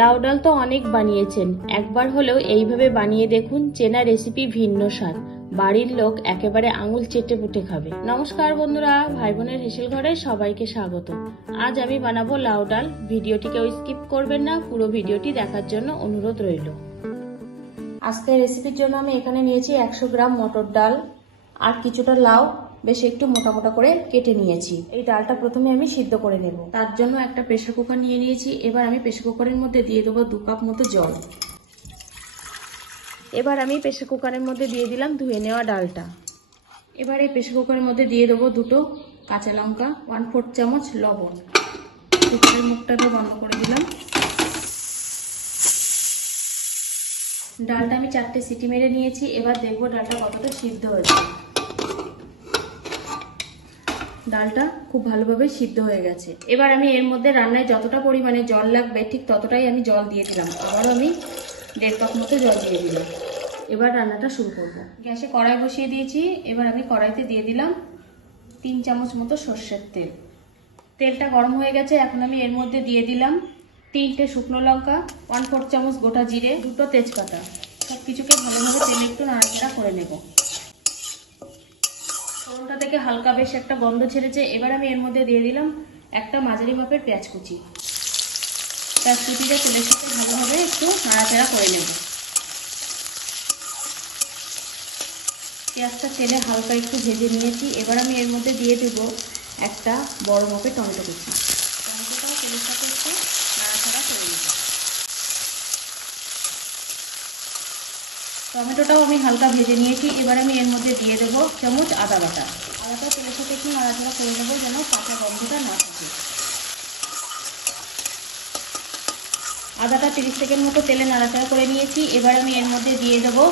লাউ ডাল তো অনেক বানিয়েছেন, একবার হলেও এইভাবে বানিয়ে দেখুন। চেনা রেসিপি, ভিন্ন স্বাদ, বাড়ির লোক একেবারে আঙুল চেটে পুটে খাবে। নমস্কার বন্ধুরা, ভাই বোনের হেসেল ঘরে সবাইকে স্বাগত। আজ আমি বানাবো লাউ ডাল। ভিডিওটিকে স্কিপ করবেন না, পুরো ভিডিওটি দেখার জন্য অনুরোধ রইল। আজকের রেসিপির জন্য আমি এখানে নিয়েছি 100 গ্রাম মটর ডাল আর কিছুটা লাউ বেশ একটু মোটা মোটা করে কেটে নিয়েছি। এই ডালটা প্রথমে আমি সিদ্ধ করে নেব। তার জন্য একটা প্রেসার কুকার নিয়ে নিয়েছি। এবার আমি প্রেসার কুকারের মধ্যে দিয়ে দেবো 2 কাপ মতো জল। এবার আমি প্রেসার কুকারের মধ্যে দিয়ে দিলাম ধুয়ে নেওয়া ডালটা। এবার এই প্রেসার কুকারের মধ্যে দিয়ে দেবো 2টো কাঁচা লঙ্কা, 1/4 চামচ লবণ। কুকারের মুখটাকে বন্ধ করে দিলাম। ডালটা আমি 4টে সিটি মেরে নিয়েছি। এবার দেখবো ডালটা কতটা সিদ্ধ হয়েছে। ডালটা খুব ভালোভাবে সিদ্ধ হয়ে গেছে। এবার আমি এর মধ্যে রান্নায় যতটা পরিমাণে জল লাগবে ঠিক ততটাই আমি জল দিয়ে দিলাম। আবারও আমি 1.5 কাপ মতো জল দিয়ে দিলাম। এবার রান্নাটা শুরু করব। গ্যাসে কড়াই বসিয়ে দিয়েছি। এবার আমি কড়াইতে দিয়ে দিলাম 3 চামচ মতো সর্ষের তেল। তেলটা গরম হয়ে গেছে। এখন আমি এর মধ্যে দিয়ে দিলাম 3টে শুকনো লঙ্কা, 1/4 চামচ গোটা জিরে, 2টো তেজপাতা। সব কিছুকে ভালোভাবে তেলে একটু নাড়াচাড়া করে নেব। ফোড়নটা থেকে হালকা বেশ একটা গন্ধ ছেড়েছে। এবার আমি এর মধ্যে দিয়ে দিলাম একটা মাঝারি মাপের পেঁয়াজ কুচি। পেঁয়াজ কুচিটা তেলের সাথে ভালোভাবে একটু নাড়াচাড়া করে নেব। পেঁয়াজটা তেলে হালকা একটু ভেজে নিয়েছি। এবার আমি এর মধ্যে দিয়ে দেবো একটা বড় মাপের টমেটো কুচি। টমেটোটাও তেলের সাথে একটু নাড়াচাড়া করে নেব। টমেটোটাও আমি হালকা ভেজে নিয়েছি। এবার আমি এর মধ্যে দিয়ে দেবো চামচ আদা বাটা। আদাটা তেলের সাথে একটু নাড়াচাড়া করে নেবো যেন কাঁচা গন্ধটা না থাকে। আদাটা 30 সেকেন্ড মতো তেলে নাড়াচাড়া করে নিয়েছি। এবার আমি এর মধ্যে দিয়ে দেবো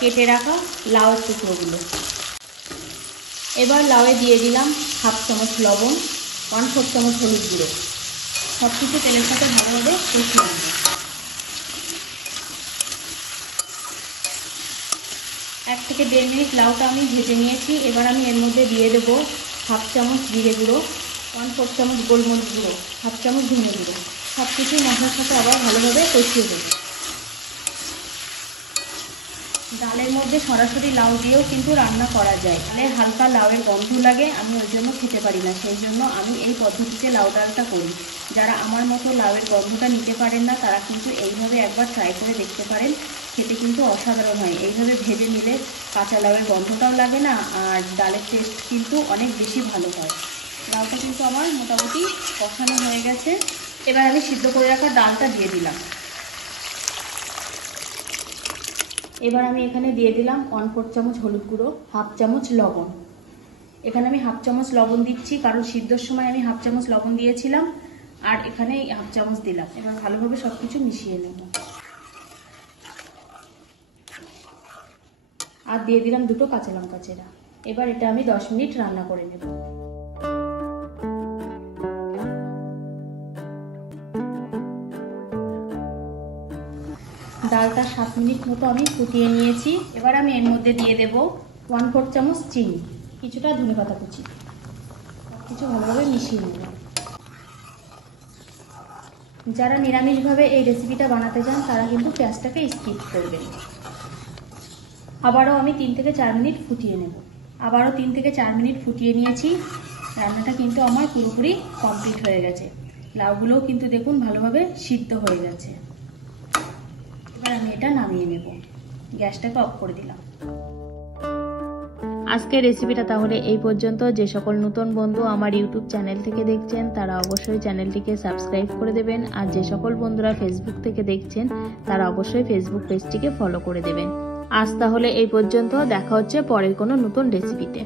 কেটে রাখা লাউয়ের টুকরোগুলো। এবার লাউয়ে দিয়ে দিলাম 1/2 চামচ লবণ, 1/4 চামচ হলুদ গুঁড়ো। সব কিছু তেলের সাথে ভালোভাবে কষিয়ে নেব। 1 থেকে 1.5 মিনিট লাউটা আমি ভেজে নিয়েছি। এবার আমি এর মধ্যে দিয়ে দেবো 1/2 চামচ জিরে গুঁড়ো, 1/4 চামচ গোলমরিচ গুঁড়ো, 1/2 চামচ ধনে গুঁড়ো। সব কিছু মশলার সাথে আবার ভালোভাবে কষিয়ে দেবো। ডালের মধ্যে সরাসরি লাউ দিয়েও কিন্তু রান্না করা যায়। ডালের হালকা লাউয়ের গন্ধ লাগে, আমি ওই জন্য খেতে পারি না। সেই জন্য আমি এই পদ্ধতিতে লাউ ডালটা করি। যারা আমার মতো লাউয়ের গন্ধটা নিতে পারেন না তারা কিন্তু এইভাবে একবার ট্রাই করে দেখতে পারেন। খেতে কিন্তু অসাধারণ হয়। এইভাবে ভেজে নিলে কাঁচা লাউয়ের গন্ধটাও লাগে না, আর ডালের টেস্ট কিন্তু অনেক বেশি ভালো হয়। লাউটা কিন্তু আমার মোটামুটি কষানো হয়ে গেছে। এবার আমি সিদ্ধ করে রাখা ডালটা দিয়ে দিলাম। এবার আমি এখানে দিয়ে দিলাম 1/4 চামচ হলুদ গুঁড়ো, 1/2 চামচ লবণ। এখানে আমি 1/2 চামচ লবণ দিচ্ছি কারণ সিদ্ধর সময় আমি 1/2 চামচ লবণ দিয়েছিলাম, আর এখানে 1/2 চামচ দিলাম। এবার ভালোভাবে সবকিছু মিশিয়ে নেব। আর দিয়ে দিলাম 2টো কাঁচা লঙ্কা চেরা। এবার এটা আমি 10 মিনিট রান্না করে নেব। ডালটা 7 মিনিট মতো আমি ফুটিয়ে নিয়েছি। এবার আমি এর মধ্যে দিয়ে দেব 1/4 চামচ চিনি, কিছুটা ধনেপাতা কুচি। কিছু ভালোভাবে মিশিয়ে নেব। যারা নিরামিষভাবে এই রেসিপিটা বানাতে চান তারা কিন্তু পেঁয়াজটাকে স্কিপ করবেন। আবারও আমি 3 থেকে 4 মিনিট ফুটিয়ে নেব। আবারও 3 থেকে 4 মিনিট ফুটিয়ে নিয়েছি। রান্নাটা কিন্তু আমার পুরোপুরি কমপ্লিট হয়ে গেছে। লাউগুলোও কিন্তু দেখুন ভালোভাবে সিদ্ধ হয়ে গেছে। এবার আমি এটা নামিয়ে নেব। গ্যাসটাকে অফ করে দিলাম। আজকের রেসিপিটা তাহলে এই পর্যন্ত। যে সকল নতুন বন্ধু আমার ইউটিউব চ্যানেল থেকে দেখছেন তারা অবশ্যই চ্যানেলটিকে সাবস্ক্রাইব করে দেবেন, আর যে সকল বন্ধুরা ফেসবুক থেকে দেখছেন তারা অবশ্যই ফেসবুক পেজটিকে ফলো করে দেবেন। আজ তাহলে এই পর্যন্ত। দেখা হচ্ছে পরের কোনো নতুন রেসিপিতে।